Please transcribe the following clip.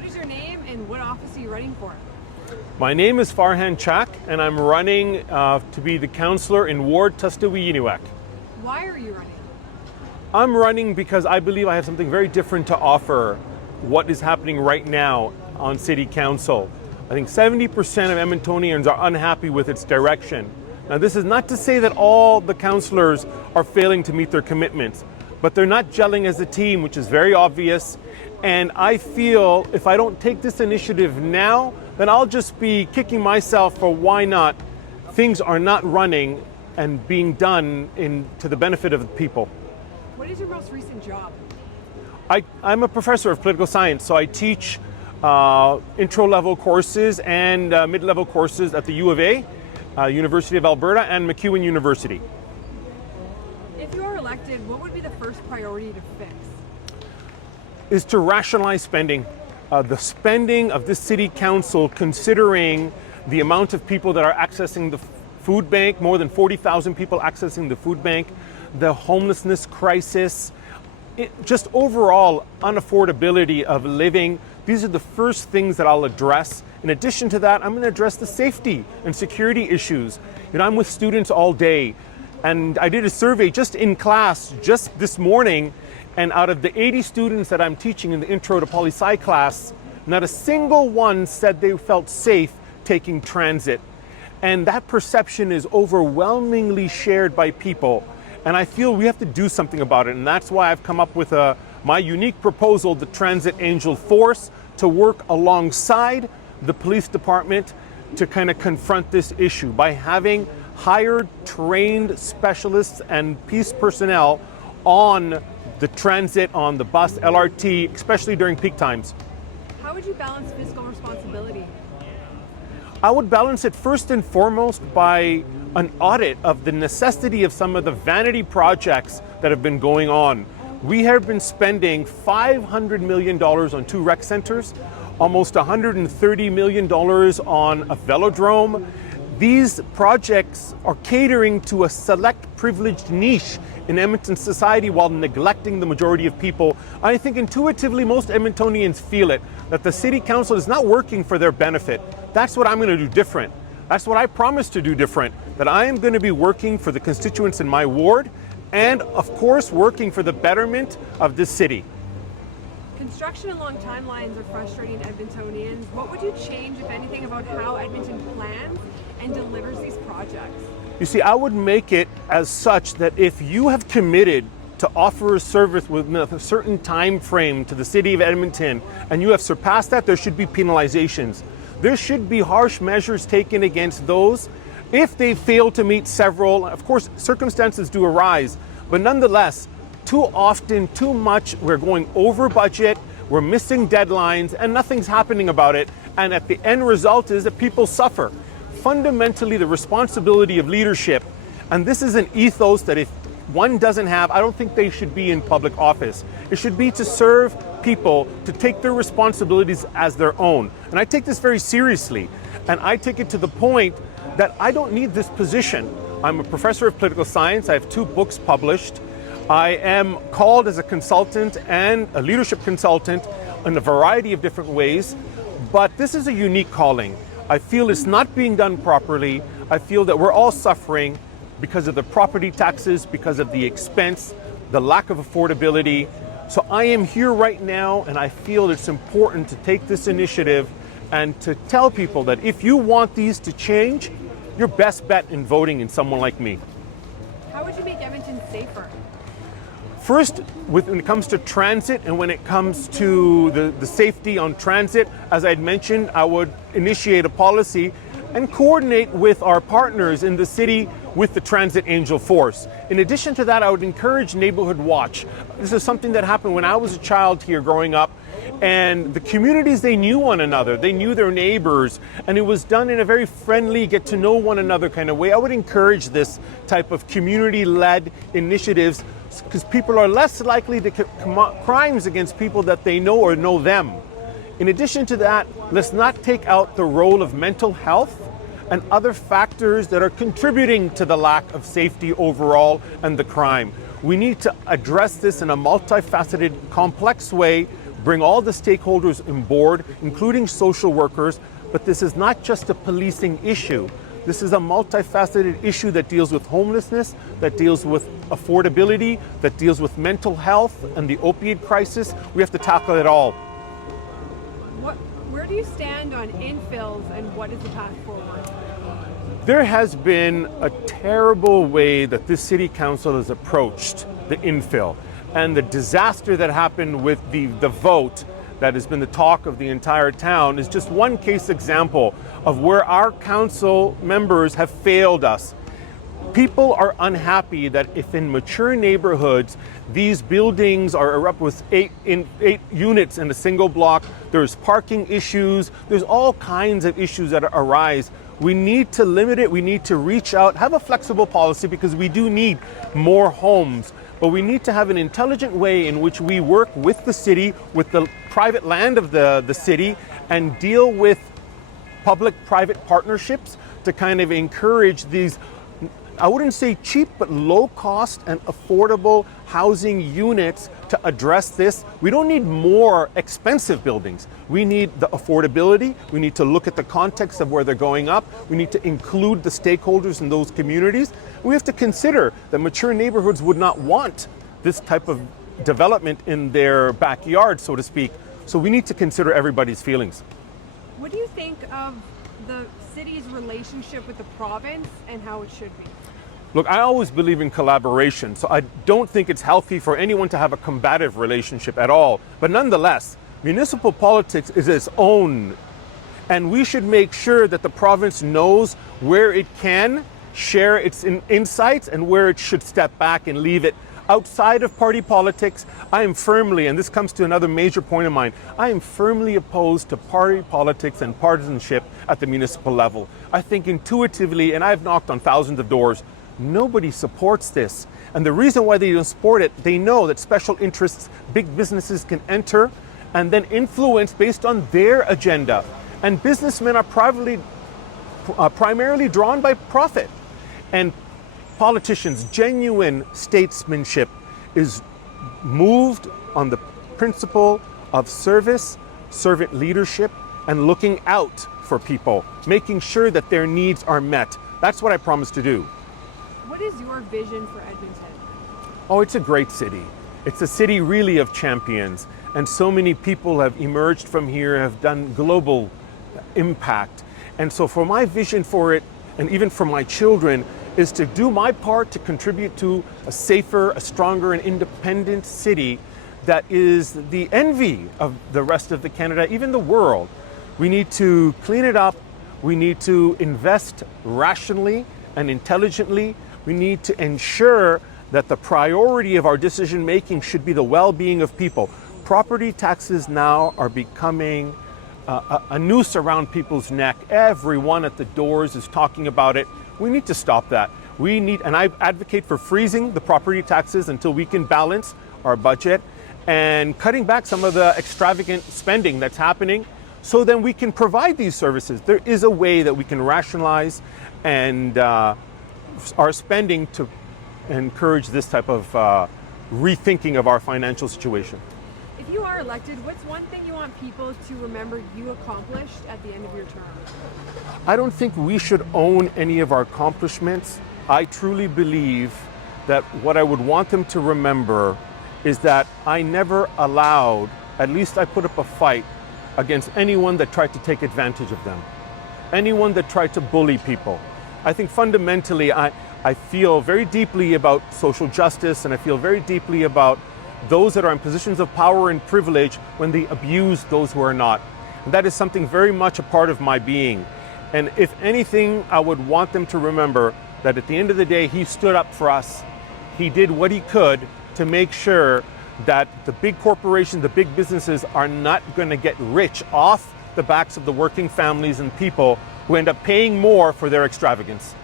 What is your name and what office are you running for? My name is Farhan CHAK, and I'm running to be the councillor in Ward tastawiyiniwak. Why are you running? I'm running because I believe I have something very different to offer what is happening right now on City Council. I think 70% of Edmontonians are unhappy with its direction. Now, this is not to say that all the councillors are failing to meet their commitments, but they're not gelling as a team, which is very obvious. And I feel if I don't take this initiative now, then I'll just be kicking myself for why not. Things are not running and being done to the benefit of the people. What is your most recent job? I'm a professor of political science, so I teach intro-level courses and mid-level courses at the U of A, University of Alberta, and MacEwan University. If you are elected, what would be the first priority to fix? Is to rationalize spending. The spending of this city council, considering the amount of people that are accessing the food bank, more than 40,000 people accessing the food bank, the homelessness crisis, just overall unaffordability of living. These are the first things that I'll address. In addition to that, I'm going to address the safety and security issues. You know, I'm with students all day, and I did a survey just in class just this morning, and out of the 80 students that I'm teaching in the Intro to Poli-Sci class, not a single one said they felt safe taking transit. And that perception is overwhelmingly shared by people. And I feel we have to do something about it. And that's why I've come up with my unique proposal, the Transit Angel Force, to work alongside the police department to kind of confront this issue by having hired, trained specialists and peace personnel on the transit, on the bus, LRT, especially during peak times. How would you balance fiscal responsibility? I would balance it first and foremost by an audit of the necessity of some of the vanity projects that have been going on. We have been spending $500 million on 2 rec centers, almost $130 million on a velodrome. These projects are catering to a select privileged niche in Edmonton society while neglecting the majority of people. I think intuitively most Edmontonians feel it, that the City Council is not working for their benefit. That's what I'm going to do different. That's what I promised to do different, that I am going to be working for the constituents in my ward and, of course, working for the betterment of this city. Construction along timelines are frustrating Edmontonians. What would you change, if anything, about how Edmonton plans and delivers these projects? You see, I would make it as such that if you have committed to offer a service within a certain time frame to the city of Edmonton and you have surpassed that, there should be penalizations. There should be harsh measures taken against those if they fail to meet several. Of course, circumstances do arise, but nonetheless, too often, too much, we're going over budget, we're missing deadlines, and nothing's happening about it. And at the end result is that people suffer. Fundamentally, the responsibility of leadership, and this is an ethos that if one doesn't have, I don't think they should be in public office. It should be to serve people, to take their responsibilities as their own. And I take this very seriously, and I take it to the point that I don't need this position. I'm a professor of political science. I have 2 books published. I am called as a consultant and a leadership consultant in a variety of different ways, but this is a unique calling. I feel it's not being done properly. I feel that we're all suffering because of the property taxes, because of the expense, the lack of affordability. So I am here right now, and I feel it's important to take this initiative and to tell people that if you want these to change, your best bet in voting in someone like me. How would you make Edmonton safer? First, when it comes to transit and when it comes to the safety on transit, as I'd mentioned, I would initiate a policy and coordinate with our partners in the city with the Transit Angel Force. In addition to that, I would encourage neighborhood watch. This is something that happened when I was a child here growing up, and the communities, they knew one another, they knew their neighbors, and it was done in a very friendly, get to know one another kind of way. I would encourage this type of community-led initiatives because people are less likely to commit crimes against people that they know or know them. In addition to that, let's not take out the role of mental health and other factors that are contributing to the lack of safety overall and the crime. We need to address this in a multifaceted, complex way bring all the stakeholders on board, including social workers, but this is not just a policing issue. This is a multifaceted issue that deals with homelessness, that deals with affordability, that deals with mental health and the opiate crisis. We have to tackle it all. Where do you stand on infills and what is the path forward? There has been a terrible way that this city council has approached the infill, and the disaster that happened with the vote that has been the talk of the entire town is just one case example of where our council members have failed us. People are unhappy that if in mature neighborhoods, these buildings are up with eight units in a single block, there's parking issues, there's all kinds of issues that arise. We need to limit it, we need to reach out, have a flexible policy because we do need more homes, but we need to have an intelligent way in which we work with the city, with the private land of the city, and deal with public-private partnerships to kind of encourage these, I wouldn't say cheap, but low cost and affordable housing units to address this. We don't need more expensive buildings. We need the affordability. We need to look at the context of where they're going up. We need to include the stakeholders in those communities. We have to consider that mature neighborhoods would not want this type of development in their backyard, so to speak. So we need to consider everybody's feelings. What do you think of the city's relationship with the province and how it should be? Look, I always believe in collaboration, so I don't think it's healthy for anyone to have a combative relationship at all. But nonetheless, municipal politics is its own, and we should make sure that the province knows where it can share its insights and where it should step back and leave it. Outside of party politics, I am firmly, and this comes to another major point of mine, I am firmly opposed to party politics and partisanship at the municipal level. I think intuitively, and I've knocked on thousands of doors, nobody supports this. And the reason why they don't support it, they know that special interests, big businesses can enter and then influence based on their agenda. And businessmen are primarily drawn by profit. And politicians' genuine statesmanship is moved on the principle of service, servant leadership, and looking out for people, making sure that their needs are met. That's what I promise to do. What is your vision for Edmonton? Oh, it's a great city. It's a city really of champions, and so many people have emerged from here, have done global impact. And so for my vision for it, and even for my children, is to do my part to contribute to a safer, a stronger, and independent city that is the envy of the rest of the Canada, even the world. We need to clean it up. We need to invest rationally and intelligently. We need to ensure that the priority of our decision making should be the well-being of people. Property taxes now are becoming a noose around people's neck. Everyone at the doors is talking about it. We need to stop that. We need, and I advocate for freezing the property taxes until we can balance our budget and cutting back some of the extravagant spending that's happening so then we can provide these services. There is a way that we can rationalize and our spending to encourage this type of rethinking of our financial situation. If you are elected, what's one thing you want people to remember you accomplished at the end of your term? I don't think we should own any of our accomplishments. I truly believe that what I would want them to remember is that I never allowed, at least I put up a fight against anyone that tried to take advantage of them, anyone that tried to bully people. I think fundamentally I feel very deeply about social justice, and I feel very deeply about those that are in positions of power and privilege when they abuse those who are not. And that is something very much a part of my being. And if anything, I would want them to remember that at the end of the day, he stood up for us. He did what he could to make sure that the big corporations, the big businesses are not going to get rich off the backs of the working families and people who end up paying more for their extravagance.